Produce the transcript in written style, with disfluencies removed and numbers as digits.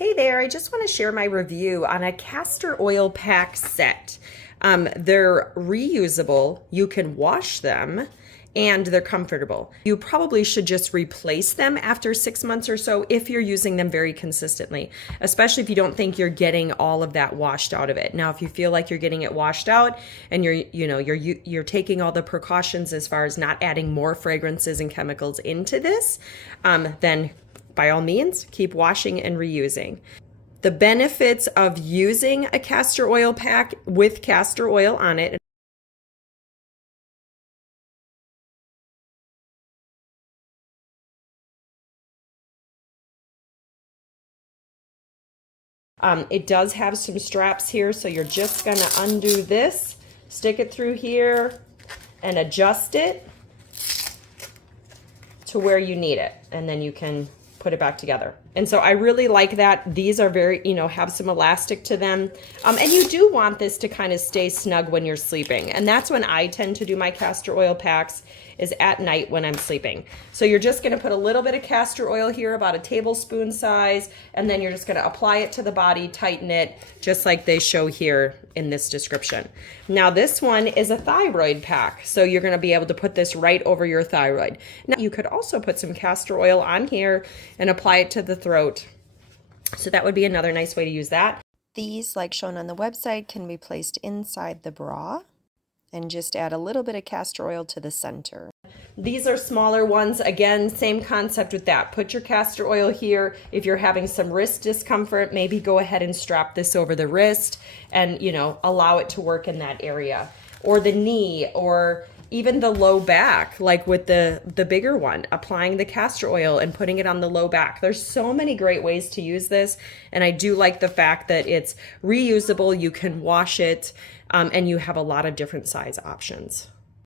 Hey there, I just want to share my review on a castor oil pack set. They're reusable, you can wash them, and they're comfortable. You probably should just replace them after 6 months or so if you're using them very consistently, especially if you don't think you're getting all of that washed out of it. Now, if you feel like you're getting it washed out and you're taking all the precautions as far as not adding more fragrances and chemicals into this, then by all means, keep washing and reusing. The benefits of using a castor oil pack with castor oil on it. It does have some straps here, so you're just gonna undo this, stick it through here, and adjust it to where you need it, and then you can put it back together. And so I really like that. These are very, have some elastic to them. And you do want this to kind of stay snug when you're sleeping. And that's when I tend to do my castor oil packs, is at night when I'm sleeping. So you're just gonna put a little bit of castor oil here, about a tablespoon size, and then you're just gonna apply it to the body, tighten it, just like they show here in this description. Now this one is a thyroid pack, so you're gonna be able to put this right over your thyroid. Now you could also put some castor oil on here and apply it to the throat. So that would be another nice way to use that. These, like shown on the website, can be placed inside the bra and just add a little bit of castor oil to the center. These are smaller ones. Again, same concept with that. Put your castor oil here. If you're having some wrist discomfort, maybe go ahead and strap this over the wrist and, allow it to work in that area. Or the knee, or even the low back, like with the bigger one, applying the castor oil and putting it on the low back. There's so many great ways to use this, and I do like the fact that it's reusable, you can wash it, and you have a lot of different size options.